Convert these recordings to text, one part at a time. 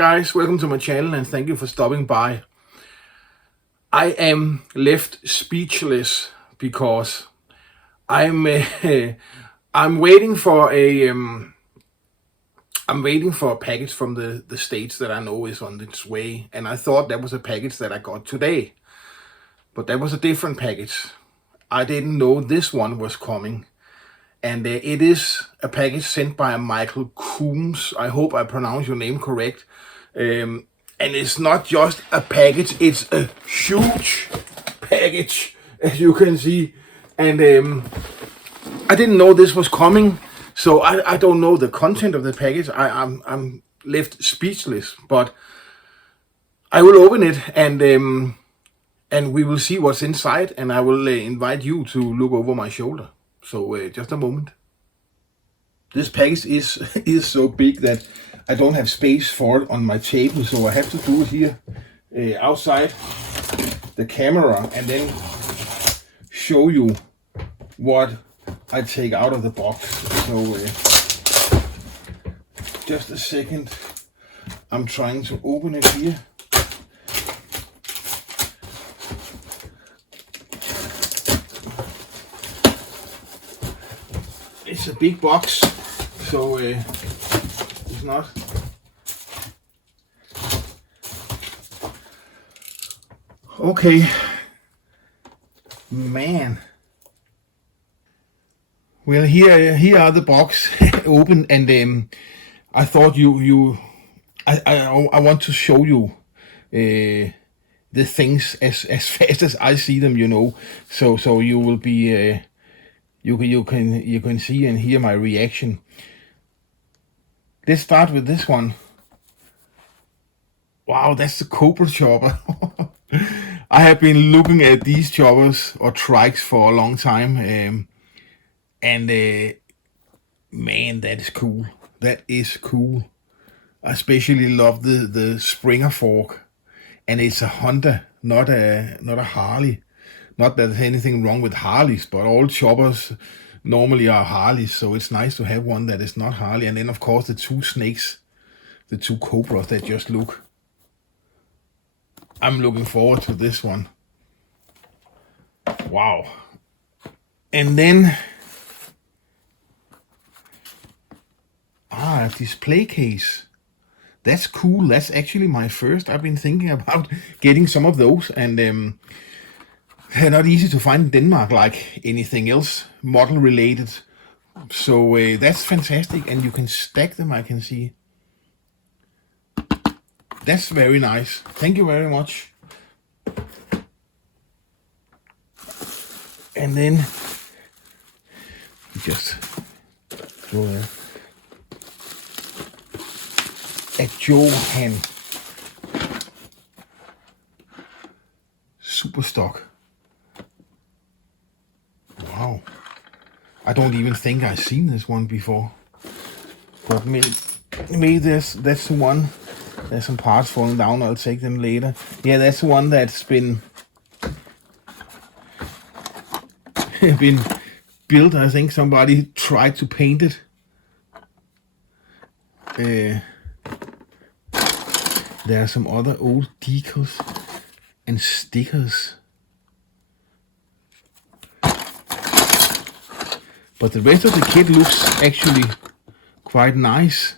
guys, welcome to my channel and thank you for stopping by. I am left speechless because I'm waiting for a package from the States that I know is on its way, and I thought that was a package that I got today, but that was a different package. I didn't know this one was coming, and it is a package sent by Michael Coomes. I hope I pronounce your name correct. And it's not just a package, it's a huge package, as you can see. And I didn't know this was coming, so I don't know the content of the package. I'm left speechless, but I will open it and we will see what's inside, and I will invite you to look over my shoulder. So just a moment. This package is so big that I don't have space for it on my table, so I have to do it here outside the camera and then show you what I take out of the box. So just a second. I'm trying to open it here. It's a big box, so it's not. Okay, man. Well, here are the box open, and I thought I want to show you the things as fast as I see them, you know. So you will be. You can see and hear my reaction. Let's start with this one. Wow, that's the Cobra Job. I have been looking at these choppers or trikes for a long time, and man, that is cool. That is cool. I especially love the Springer fork, and it's a Honda, not a Harley. Not that there's anything wrong with Harleys, but all choppers normally are Harleys, so it's nice to have one that is not Harley. And then, of course, the two snakes, the two Cobras that just look. I'm looking forward to this one. Wow. And then, a display case. That's cool. That's actually my first. I've been thinking about getting some of those, and they're not easy to find in Denmark like anything else model related. So that's fantastic, and you can stack them, I can see. That's very nice. Thank you very much. And then just go there. A Johan super stock. Wow, I don't even think I've seen this one before, but maybe that's the one. There's some parts falling down, I'll take them later. Yeah, that's the one that's been built. I think somebody tried to paint it. There are some other old decals and stickers. But the rest of the kit looks actually quite nice.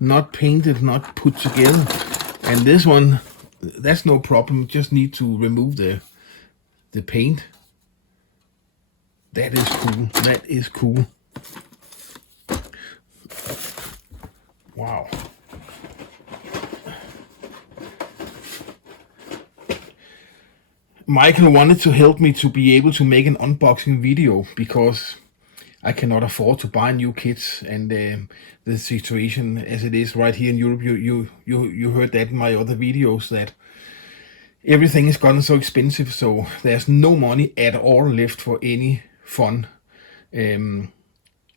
Not painted, not put together. And this one, that's no problem. Just need to remove the paint. That is cool. That is cool. Wow. Michael wanted to help me to be able to make an unboxing video because I cannot afford to buy new kits, and the situation as it is right here in Europe, you heard that in my other videos, that everything has gotten so expensive, so there's no money at all left for any fun. And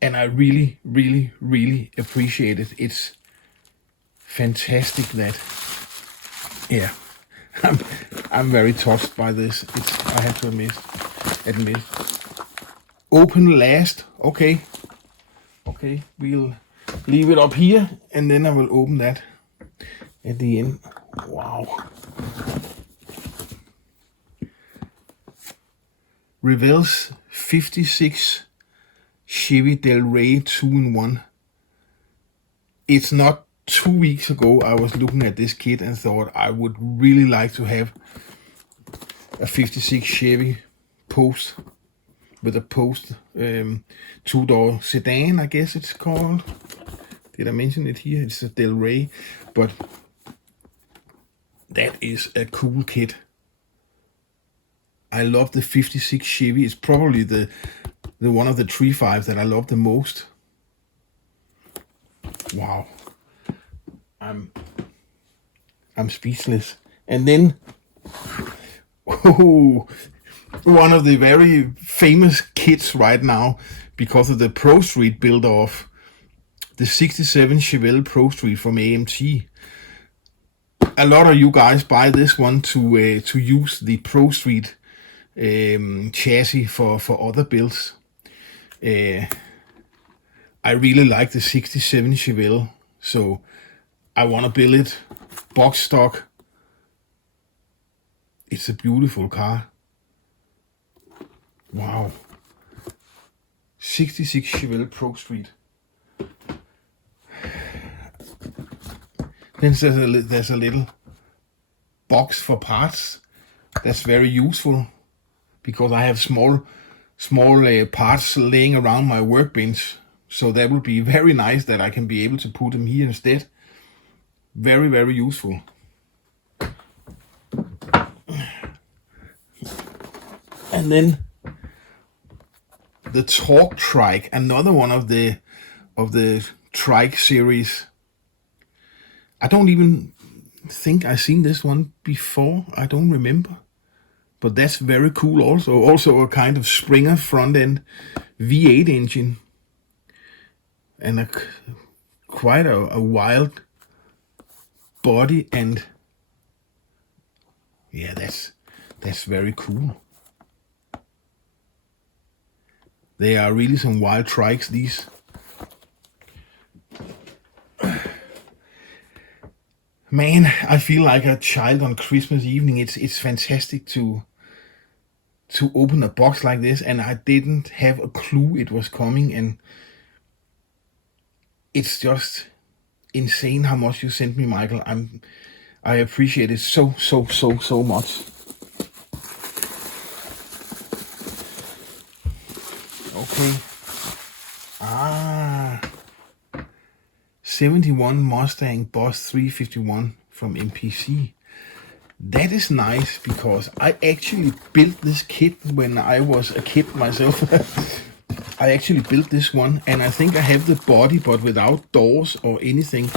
I really, really, really appreciate it. It's fantastic that, yeah. I'm very touched by this. I have to admit. Open last. Okay, we'll leave it up here and then I will open that. at the end. Wow. Revels 56 Chevy Del Rey 2-in-1. It's not 2 weeks ago I was looking at this kit and thought I would really like to have a 56 Chevy Post with a Post two-door sedan, I guess it's called. Did I mention it here? It's a Del Rey, but that is a cool kit. I love the 56 Chevy. It's probably the one of the 3.5 that I love the most. Wow. I'm speechless. And then one of the very famous kits right now because of the Pro Street build-off, the 67 Chevelle Pro Street from AMT. A lot of you guys buy this one to use the Pro Street chassis for other builds. I really like the 67 Chevelle, so I want to build it box stock. It's a beautiful car. Wow. 66 Chevelle Pro Street. Then there's a little box for parts. That's very useful because I have small parts laying around my workbench. So that will be very nice that I can be able to put them here instead. Very, very useful. And then the Torque Trike, another one of the Trike series. I don't even think I've seen this one before. I don't remember. But that's very cool also. Also a kind of Springer front end V8 engine. And quite a wild body, and yeah, that's very cool. They are really some wild trikes, these. Man, I feel like a child on Christmas evening. It's fantastic to open a box like this, and I didn't have a clue it was coming, and it's just insane how much you sent me, Michael. I appreciate it so much. Okay. 71 Mustang Boss 351 from MPC. That is nice because I actually built this kit when I was a kid myself. I actually built this one, and I think I have the body but without doors or anything.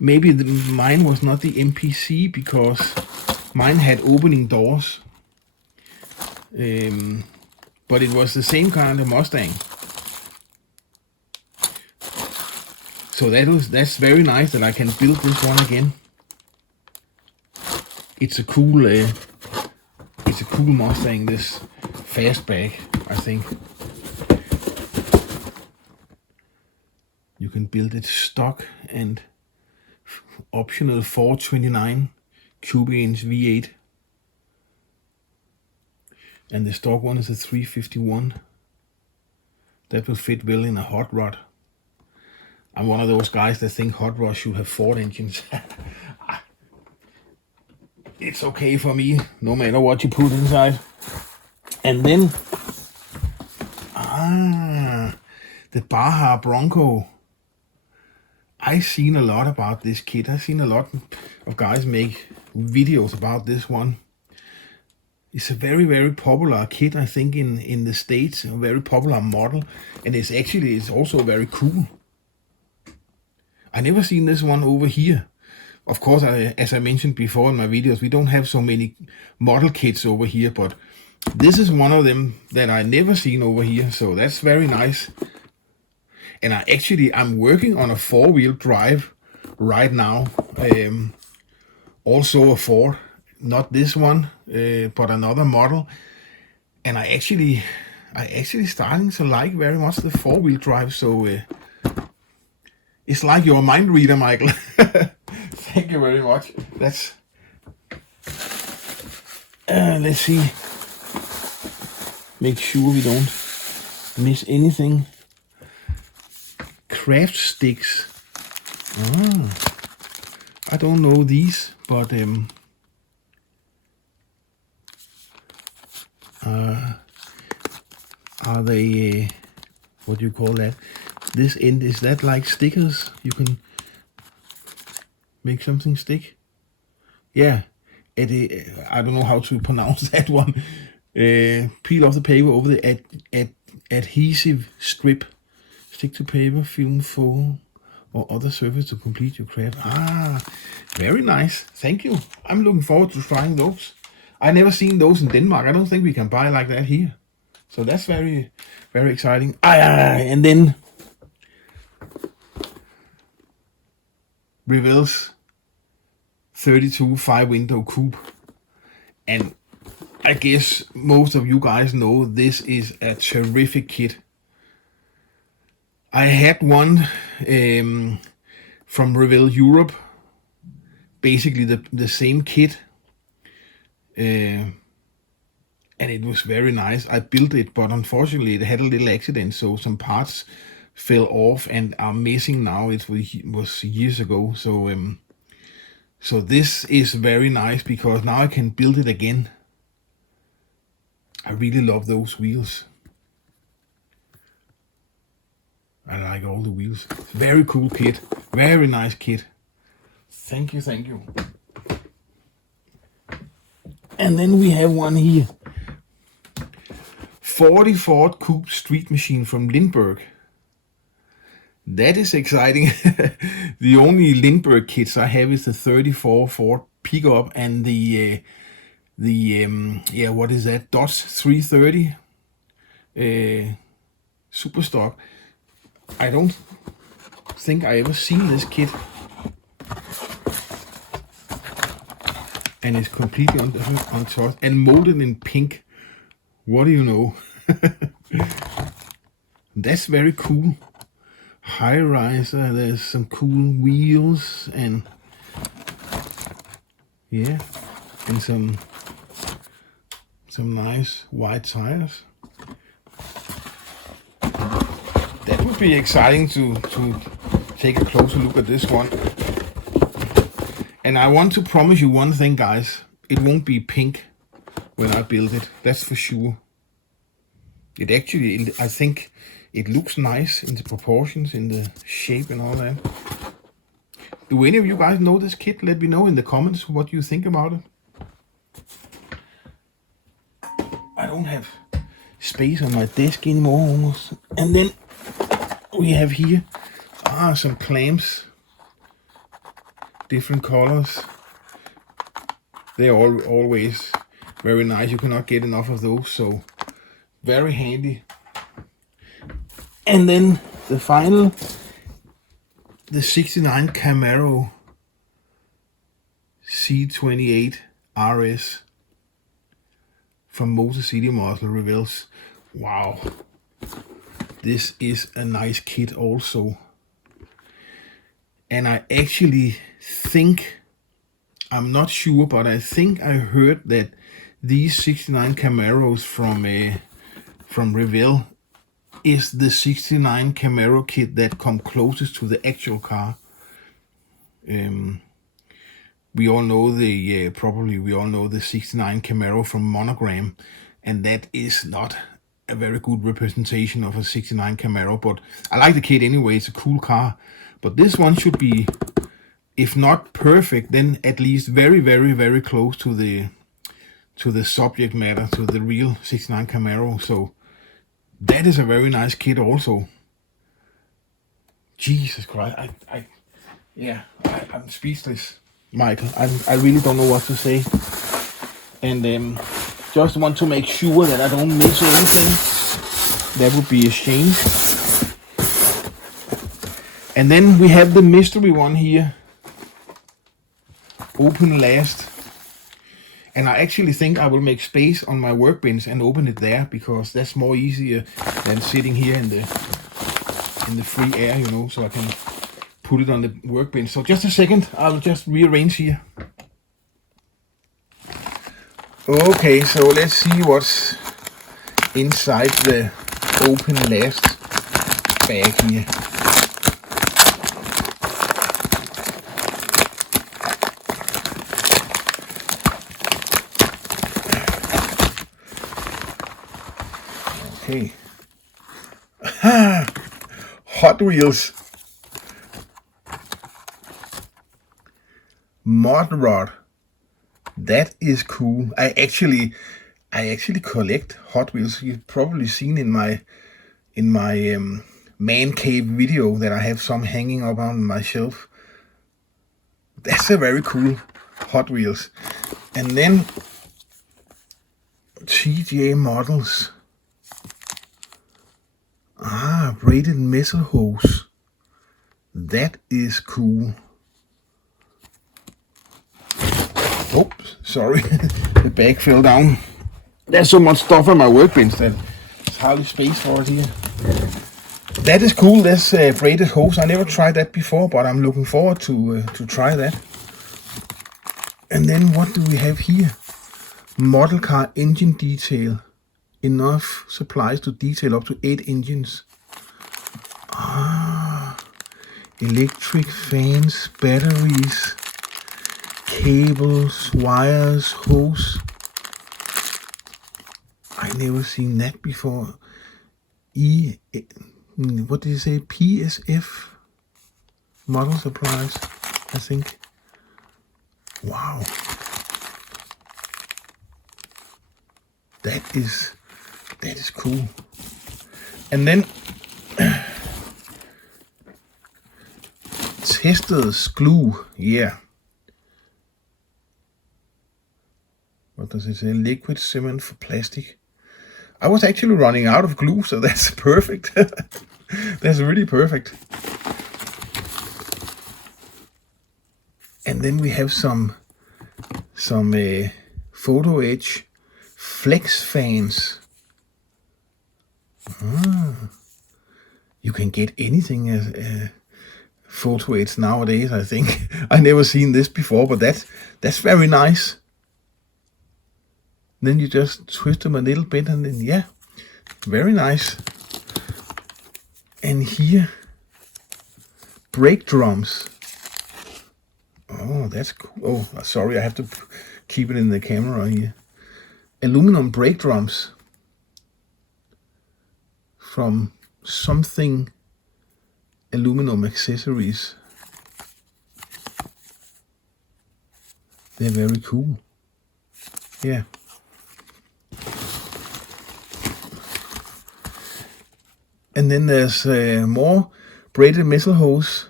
Maybe mine was not the MPC because mine had opening doors. But it was the same kind of Mustang. So that's very nice that I can build this one again. It's a cool Mustang, this fastback, I think. You can build it stock and optional 429 cubic inch V8. And the stock one is a 351. That will fit well in a hot rod. I'm one of those guys that think hot rods should have Ford engines. It's okay for me, no matter what you put inside. And then, the Baja Bronco. I've seen a lot about this kit. I've seen a lot of guys make videos about this one. It's a very, very popular kit, I think, in the States. A very popular model. And it's also very cool. I never seen this one over here. Of course, as I mentioned before in my videos, we don't have so many model kits over here, but this is one of them that I never seen over here, so that's very nice. And I'm working on a 4-wheel drive right now. Also a Ford, not this one, but another model. And I actually starting to like very much the 4-wheel drive, so it's like your mind reader, Michael. Thank you very much. That's let's see. Make sure we don't miss anything. Craft sticks. I don't know these, but are they what do you call that? This end, is that like stickers? You can make something stick. Yeah, I don't know how to pronounce that one. Peel off the paper over the adhesive strip. Stick to paper, film, foam, or other surface to complete your craft. Very nice. Thank you. I'm looking forward to trying those. I never seen those in Denmark. I don't think we can buy like that here. So that's very, very exciting. And then Revell's 32 5-window coupe. And I guess most of you guys know this is a terrific kit. I had one from Revell Europe, basically the same kit, and it was very nice. I built it, but unfortunately it had a little accident, so some parts fell off and are missing now. It was years ago, so this is very nice because now I can build it again. I really love those wheels. I like all the wheels. Very cool kit. Very nice kit. Thank you, thank you. And then we have one here. 40 Ford Coupe street machine from Lindbergh. That is exciting. The only Lindbergh kits I have is the 34 Ford pickup and the what is that? Dodge 330 super stock. I don't think I ever seen this kit, and it's completely untouched and molded in pink. What do you know? That's very cool. High riser. There's some cool wheels and yeah, and some nice white tires. That would be exciting to take a closer look at this one. And I want to promise you one thing, guys. It won't be pink when I build it. That's for sure. It actually, I think it looks nice in the proportions, in the shape and all that. Do any of you guys know this kit? Let me know in the comments what you think about it. I don't have space on my desk anymore almost. And then we have here some clamps, different colors. They're always very nice. You cannot get enough of those, so very handy. And then the final, the 69 Camaro C28 RS from Motor City Muscle Revell's. Wow. This is a nice kit also. And I actually think, I'm not sure, but I think I heard that these 69 Camaros from Revell is the 69 Camaro kit that comes closest to the actual car. We all know we all know the 69 Camaro from Monogram, and that is not a very good representation of a 69 Camaro, but I like the kit anyway. It's a cool car, but this one should be, if not perfect, then at least very, very, very close to the subject matter, to the real 69 Camaro. So that is a very nice kit also. Jesus Christ, I'm speechless, Michael. I really don't know what to say, and just want to make sure that I don't miss anything. That would be a shame. And then we have the mystery one here. Open last. And I actually think I will make space on my workbench and open it there, because that's more easier than sitting here in the free air, you know, so I can put it on the workbench. So just a second, I will just rearrange here. Okay, so let's see what's inside the open last bag here. Okay. Hot Wheels. Mod rod. That is cool. I actually collect Hot Wheels. You've probably seen in my man cave video that I have some hanging up on my shelf. That's a very cool Hot Wheels. And then TJ models. Braided metal hose. That is cool. Oops, sorry, the bag fell down. There's so much stuff on my workbench that there's hardly space for it here. That is cool, this braided hose. I never tried that before, but I'm looking forward to try that. And then what do we have here? Model car engine detail. Enough supplies to detail up to 8 engines. Electric fans, batteries, cables, wires, hose. I never seen that before. What did you say? PSF model supplies, I think. Wow. That is cool. And then tested glue. Yeah. What does it say? Liquid cement for plastic. I was actually running out of glue, so that's perfect. That's really perfect. And then we have some photo edge flex fans. You can get anything as photo edge nowadays, I think. I never seen this before, but that's very nice. Then you just twist them a little bit and then, yeah, very nice. And here, brake drums. Oh, that's cool. Oh, sorry, I have to keep it in the camera here. Aluminum brake drums from something aluminum accessories. They're very cool. Yeah. And then there's more braided metal hose.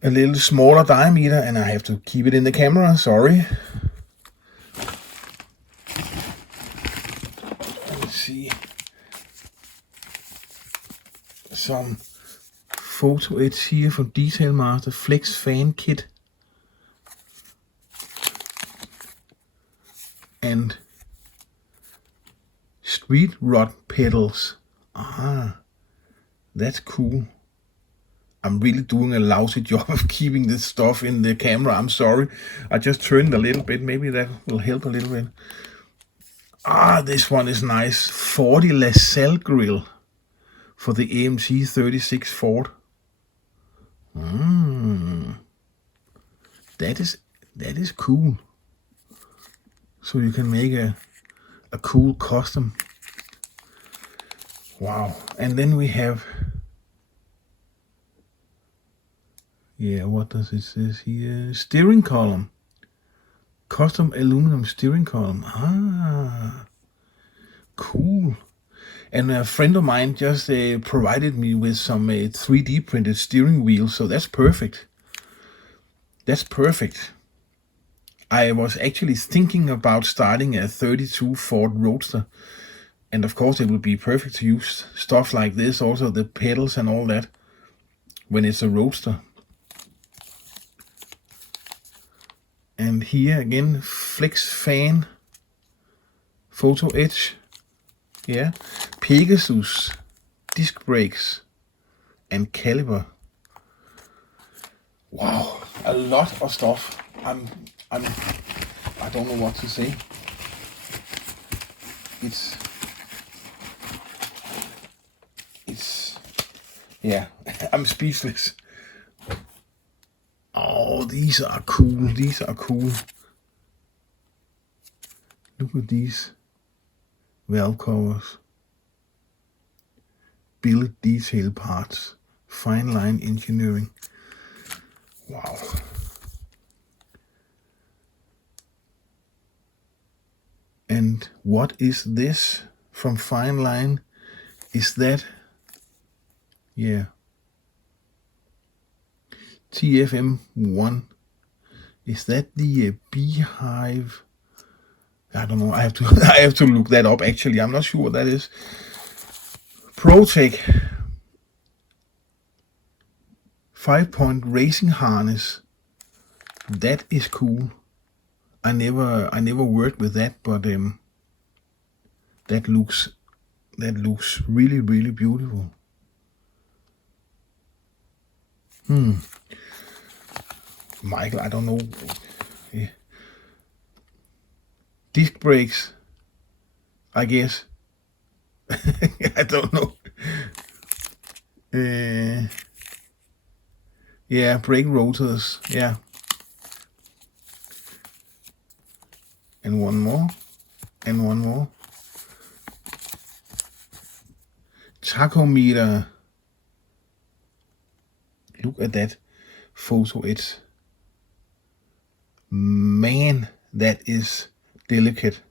A little smaller diameter, and I have to keep it in the camera, sorry. Let's see. Some photo edge here from Detail Master Flex Fan Kit. And street rod pedals. That's cool. I'm really doing a lousy job of keeping this stuff in the camera. I'm sorry. I just turned a little bit. Maybe that will help a little bit. This one is nice. 40 LaSalle grill for the AMC 36 Ford. That is cool. So you can make a cool custom. Wow. And then we have, yeah, what does it say here? Steering column. Custom aluminum steering column. Cool. And a friend of mine just provided me with some 3D printed steering wheels, so that's perfect. That's perfect. I was actually thinking about starting a 32 Ford Roadster. And of course it would be perfect to use stuff like this, also the pedals and all that, when it's a Roadster. And here again, flex fan, photo edge, yeah, Pegasus, disc brakes, and caliper. Wow, a lot of stuff. I don't know what to say. It's yeah, I'm speechless. Oh, these are cool. These are cool. Look at these valve covers. Billet detail parts. Fine line engineering. Wow. And what is this from Fine Line? Is that, yeah, TFM1? Is that the beehive? I don't know. I have to I have to look that up. Actually, I'm not sure what that is. Protec 5-point racing harness. That is cool. I never worked with that, but that looks really beautiful. Michael, I don't know. Yeah. Disc brakes, I guess. I don't know. Yeah, brake rotors. Yeah. And one more. And one more. Tachometer. Look at that photo. It's, man, that is delicate.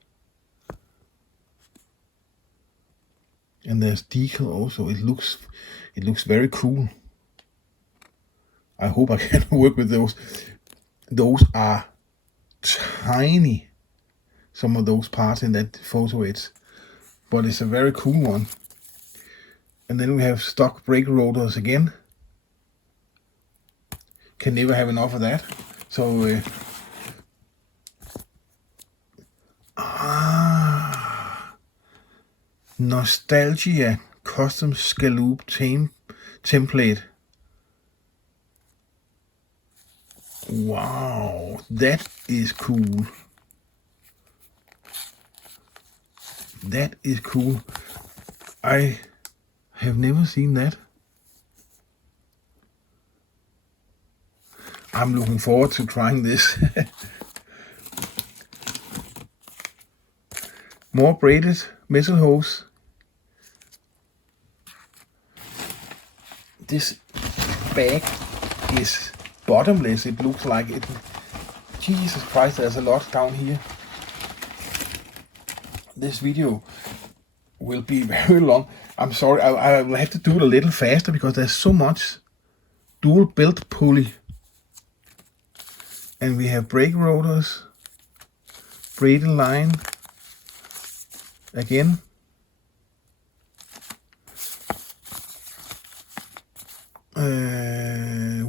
And there's decal also. It looks very cool. I hope I can work with those. Those are tiny. Some of those parts in that photo, but it's a very cool one. And then we have stock brake rotors again. Can never have enough of that. So Nostalgia custom scaloop template. Wow, that is cool. That is cool. I have never seen that. I'm looking forward to trying this. More braided metal hose. This bag is bottomless. It looks like it. Jesus Christ, there's a lot down here. This video will be very long. I'm sorry, I will have to do it a little faster because there's so much. Dual belt pulley. And we have brake rotors. Braided line. Again.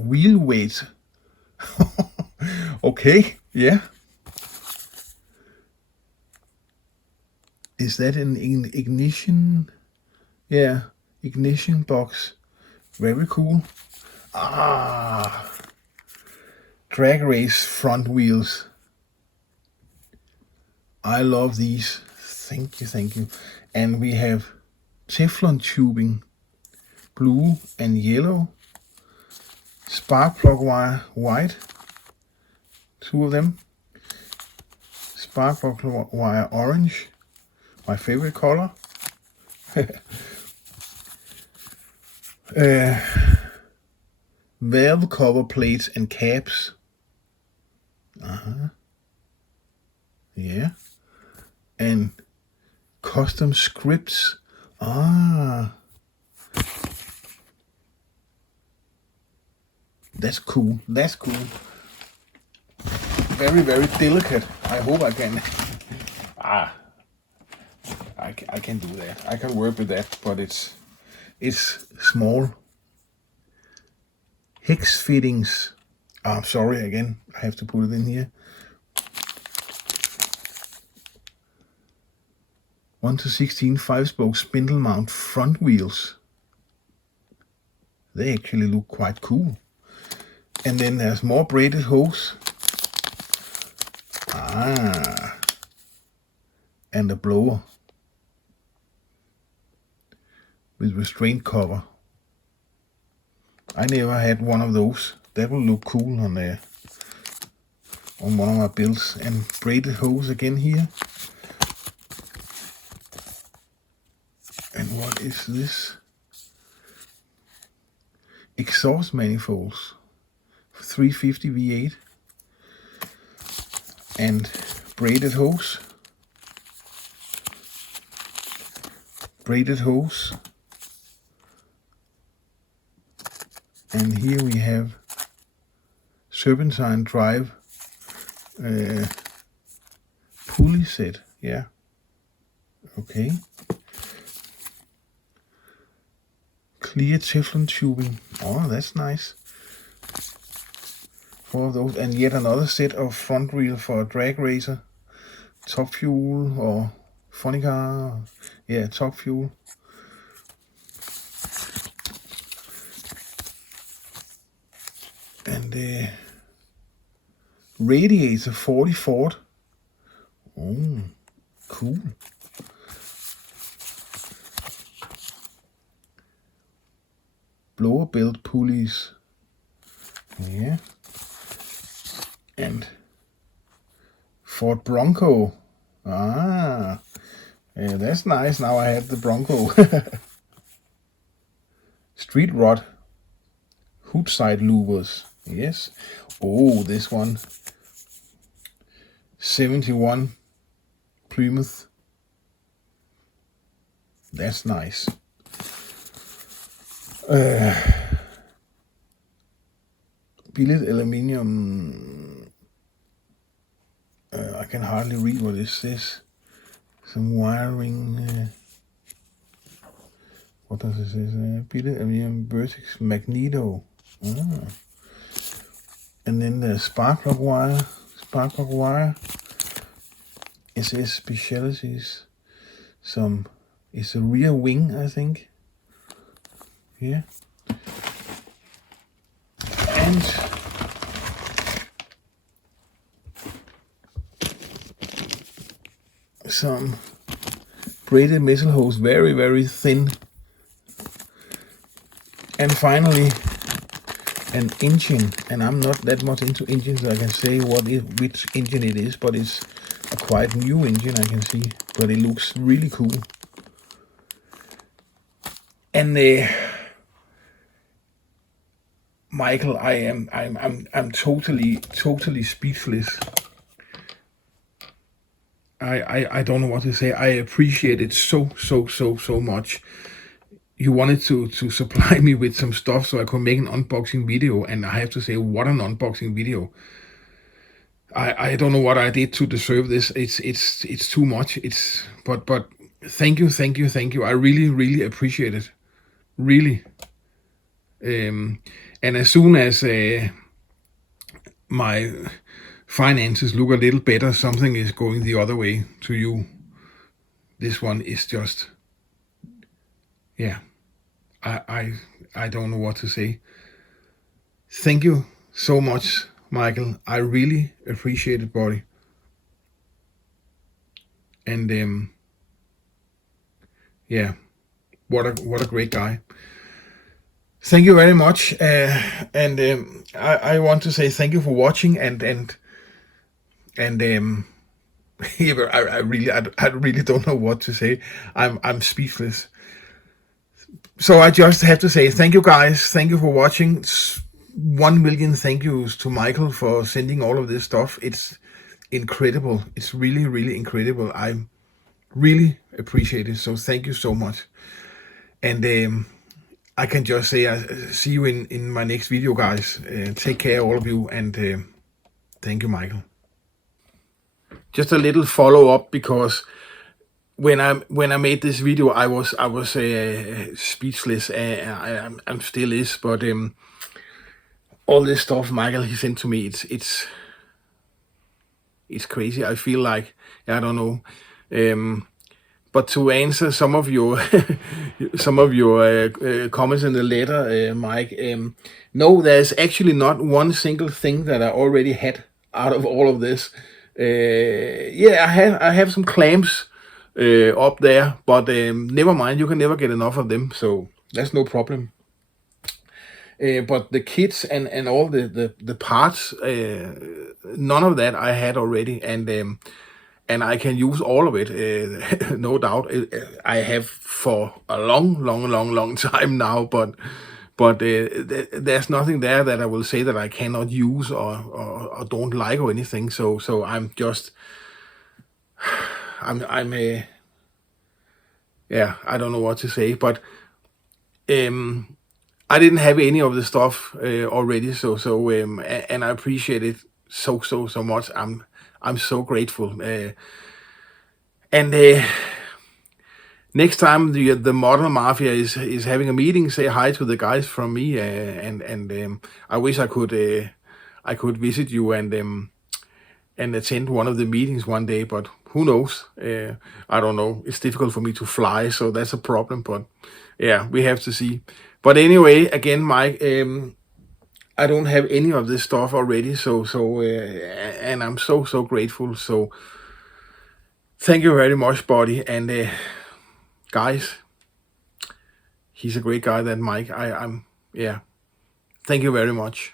Wheel weight. Okay, yeah. Is that an ignition? Yeah, ignition box. Very cool. Drag race front wheels. I love these. Thank you. And we have Teflon tubing. Blue and yellow. Spark plug wire white. 2 of them. Spark plug wire orange. My favorite color. Valve cover plates and caps. Yeah. And custom scripts. That's cool. That's cool. Very delicate. I hope I can. I can do that. I can work with that, but it's small. Hex fittings. Sorry again. I have to put it in here. 1/16 5-spoke spindle mount front wheels. They actually look quite cool. And then there's more braided hose. And a blower with restraint cover. I never had one of those. That will look cool on one of my builds. And braided hose again here. And what is this? Exhaust manifolds. 350 V8. And braided hose. Braided hose. And here we have serpentine drive pulley set. Yeah. Okay. Clear Teflon tubing. Oh, that's nice. 4 of those. And yet another set of front wheel for a drag racer. Top fuel or funny car. Yeah, top fuel. And radiator 40 Ford. Oh, cool. Blower belt pulleys. Yeah. And Ford Bronco. Yeah, that's nice. Now I have the Bronco. Street rod. Hood side louvers. Yes. Oh, this one. 71 Plymouth. That's nice. Billet aluminium. I can hardly read what it says. Some wiring. What does it say? Billet aluminium vertex magneto. And then the spark plug wire. Spark plug wire. SS specialties. Some is a rear wing, I think. Yeah. And some braided metal hose, very, very thin. And finally, an engine. And I'm not that much into engines, so I can say which engine it is, but it's a quite new engine, I can see. But it looks really cool. And Michael, I'm totally speechless. I don't know what to say. I appreciate it so much. You wanted to supply me with some stuff so I could make an unboxing video, and I have to say, what an unboxing video. I don't know what I did to deserve this. It's too much. But thank you. I really appreciate it. Really. And as soon as my finances look a little better, something is going the other way to you. This one is just, yeah, I don't know what to say. Thank you so much, Michael. I really appreciate it, buddy. And yeah, what a great guy. Thank you very much, and I want to say thank you for watching, and yeah, I really don't know what to say. I'm speechless. So I just have to say thank you, guys. Thank you for watching. 1 million thank yous to Michael for sending all of this stuff. It's incredible. It's really incredible. I really appreciate it. So thank you so much. And I can just say I see you in my next video, guys. Take care, all of you, and thank you, Michael. Just a little follow-up, because when I made this video, I was speechless. I'm still is, but all this stuff Michael he sent to me, it's crazy. I feel like, I don't know. but to answer some of your comments in the letter, Mike, no, there's actually not one single thing that I already had out of all of this. Yeah, I have some clamps up there, but never mind, you can never get enough of them, so that's no problem. But the kits and all the parts, none of that I had already, and I can use all of it, no doubt. I have for a long time now, but there's nothing there that I will say that I cannot use or don't like or anything. So I'm just I'm yeah, I don't know what to say, but I didn't have any of the stuff already, so and I appreciate it so much. I'm so grateful. And next time the model mafia is having a meeting, say hi to the guys from me, and I wish I could visit you and attend one of the meetings one day, but who knows? I don't know. It's difficult for me to fly, so that's a problem. But yeah, we have to see. But anyway, again, Mike, I don't have any of this stuff already, so and I'm so grateful. So thank you very much, buddy. And guys, he's a great guy, that Mike. I'm yeah. Thank you very much.